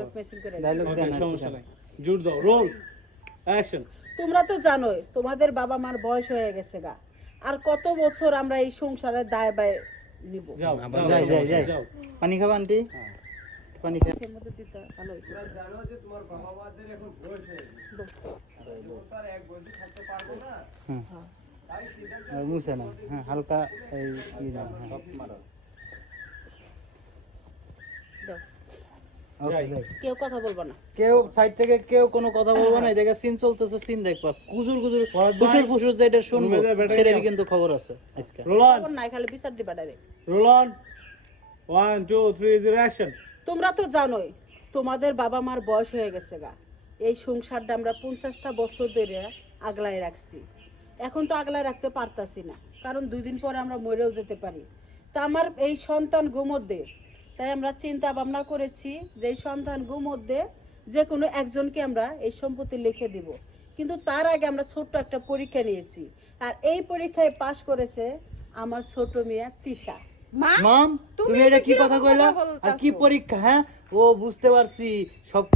Dialogue machine করে dialogue ওকে, দেন সমস্যা নাই, জোর দাও, রোল অ্যাকশন। তোমরা তো জানোই তোমাদের বাবা মার বয়স হয়ে গেছে গা, আর কত বছর আমরা এই সংসারের দায় বায় নিব। যাও আবার যাও, যাই, যাই। যাও। পানি খাবা আন্টি? হ্যাঁ। পানি খা। এর মধ্যে দিতে ভালো হইতো। জানো যে তোমার বাবা মাদের এখন বয়স হয়ে গেছে, তার এক বছর থাকতে পারবো না, হ্যাঁ তাই সেটা আর মুছে না, হ্যাঁ হালকা এই ই না, হ্যাঁ দাও। ওকে, যাই। যাই। কেউ কথা বলবো না। কেউ সাইড থেকে কেউ কোনো কথা বলবে না, এদিকে সিন চলতেছে, সিন দেখবা কুজুর কুজুর ভাই, ফুসুর ফুসুর যেটা শুনবো রুমে যা ব্যাটারি সেটারই নাও। কিন্তু খবর আছে আজকে। রোল অন, খবর নাই, খালি বিচার দিবা ডাইরেক্ট। Roll on, 1 2 3 0 action. তোমরা তো জানোই তোমাদের বাবা মার বয়স হয়ে গেছে গা, এই সংসারটা আমরা 50টা বছর ধরে আগলায় রাখছি, এখন তো আগলায় রাখতে পারতাছি না, কারণ 2 দিন পরে আমরা মরেও যেতে পারি। তা আমার এই সন্তান মধ্যে, তাই আমরা চিন্তা ভাবনা করেছি যে এই সন্তান মধ্যে যে কোনো একজনকে আমরা এই সম্পত্তি লিখে দিব, কিন্তু তার আগে আমরা ছোট্ট একটা পরীক্ষা নিয়েছি, আর এই পরীক্ষায় পাশ করেছে আমার ছোট মেয়ে তিশা। মাম তুমি এটা কি কথা কইলা? আর কি পরীক্ষা? হ্যাঁ ও বুঝতে পারছি সব